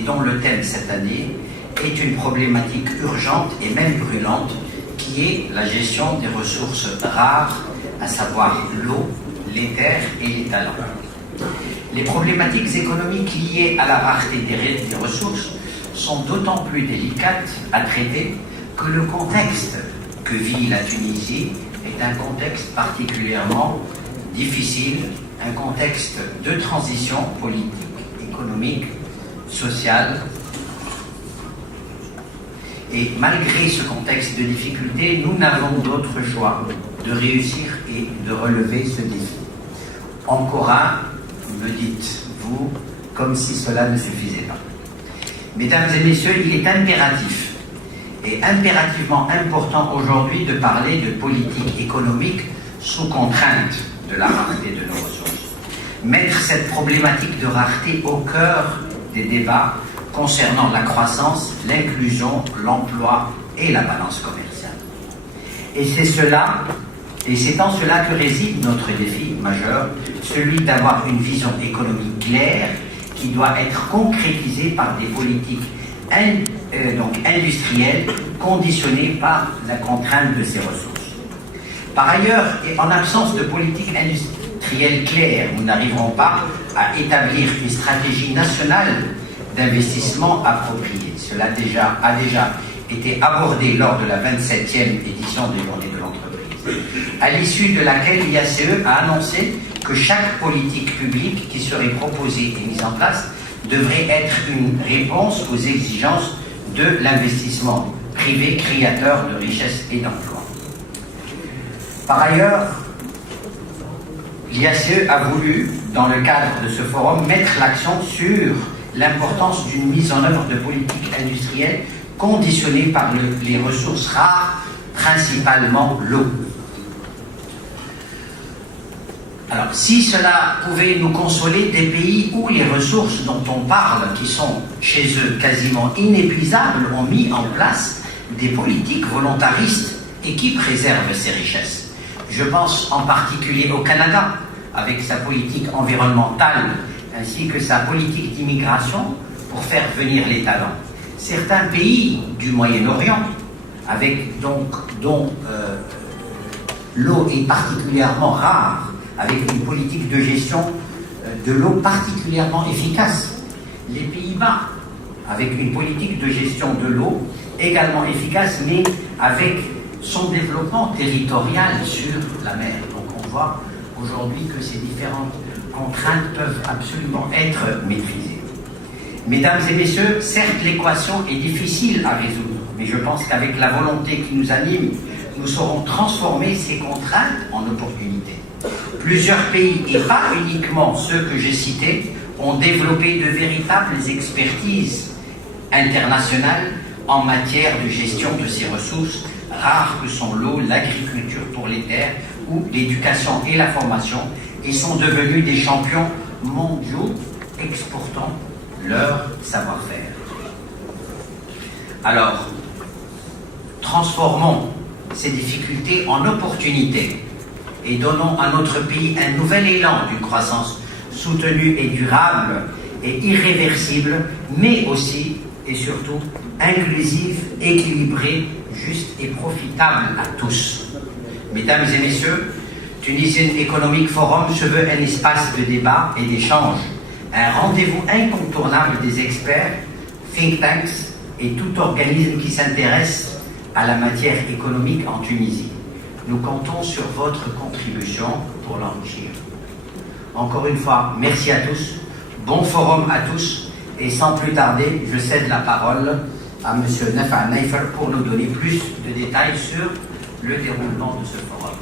et dont le thème cette année est une problématique urgente et même brûlante, qui est la gestion des ressources rares, à savoir l'eau, les terres et les talents. Les problématiques économiques liées à la rareté des ressources sont d'autant plus délicates à traiter que le contexte que vit la Tunisie est un contexte particulièrement difficile, un contexte de transition politique, économique, sociale. Et malgré ce contexte de difficulté, nous n'avons d'autre choix de réussir et de relever ce défi. Encore un, me dites-vous, comme si cela ne suffisait pas. Mesdames et messieurs, il est impératif et impérativement important aujourd'hui de parler de politique économique sous contrainte de la rareté de nos ressources. Mettre cette problématique de rareté au cœur des débats concernant la croissance, l'inclusion, l'emploi et la balance commerciale. Et c'est en cela que réside notre défi majeur, celui d'avoir une vision économique claire qui doit être concrétisée par des politiques industrielles conditionnées par la contrainte de ces ressources. Par ailleurs, et en absence de politique industrielle claire, nous n'arriverons pas à établir une stratégie nationale d'investissement appropriée. Cela a déjà été abordé lors de la 27e édition des Journées de l'entreprise, à l'issue de laquelle l'IACE a annoncé que chaque politique publique qui serait proposée et mise en place devrait être une réponse aux exigences de l'investissement privé créateur de richesses et d'emplois. Par ailleurs, l'IACE a voulu, dans le cadre de ce forum, mettre l'accent sur l'importance d'une mise en œuvre de politiques industrielles conditionnées par les ressources rares, principalement l'eau. Alors, si cela pouvait nous consoler, des pays où les ressources dont on parle, qui sont chez eux quasiment inépuisables, ont mis en place des politiques volontaristes et qui préservent ces richesses. Je pense en particulier au Canada, avec sa politique environnementale, ainsi que sa politique d'immigration pour faire venir les talents. Certains pays du Moyen-Orient, dont l'eau est particulièrement rare, avec une politique de gestion de l'eau particulièrement efficace. Les Pays-Bas, avec une politique de gestion de l'eau également efficace, mais avec son développement territorial sur la mer. Donc on voit aujourd'hui que ces différentes contraintes peuvent absolument être maîtrisées. Mesdames et messieurs, certes l'équation est difficile à résoudre, mais je pense qu'avec la volonté qui nous anime, nous saurons transformer ces contraintes en opportunités. Plusieurs pays, et pas uniquement ceux que j'ai cités, ont développé de véritables expertises internationales en matière de gestion de ces ressources rares que sont l'eau, l'agriculture pour les terres ou l'éducation et la formation, et sont devenus des champions mondiaux exportant leur savoir-faire. Alors, transformons ces difficultés en opportunités et donnons à notre pays un nouvel élan d'une croissance soutenue et durable et irréversible, mais aussi et surtout inclusive, équilibrée, juste et profitable à tous. Mesdames et messieurs, Tunisian Economic Forum se veut un espace de débat et d'échange, un rendez-vous incontournable des experts, think tanks et tout organisme qui s'intéresse à la matière économique en Tunisie. Nous comptons sur votre contribution pour l'enrichir. Encore une fois, merci à tous, bon forum à tous, et sans plus tarder, je cède la parole à M. Nafa Naifer pour nous donner plus de détails sur le déroulement de ce forum.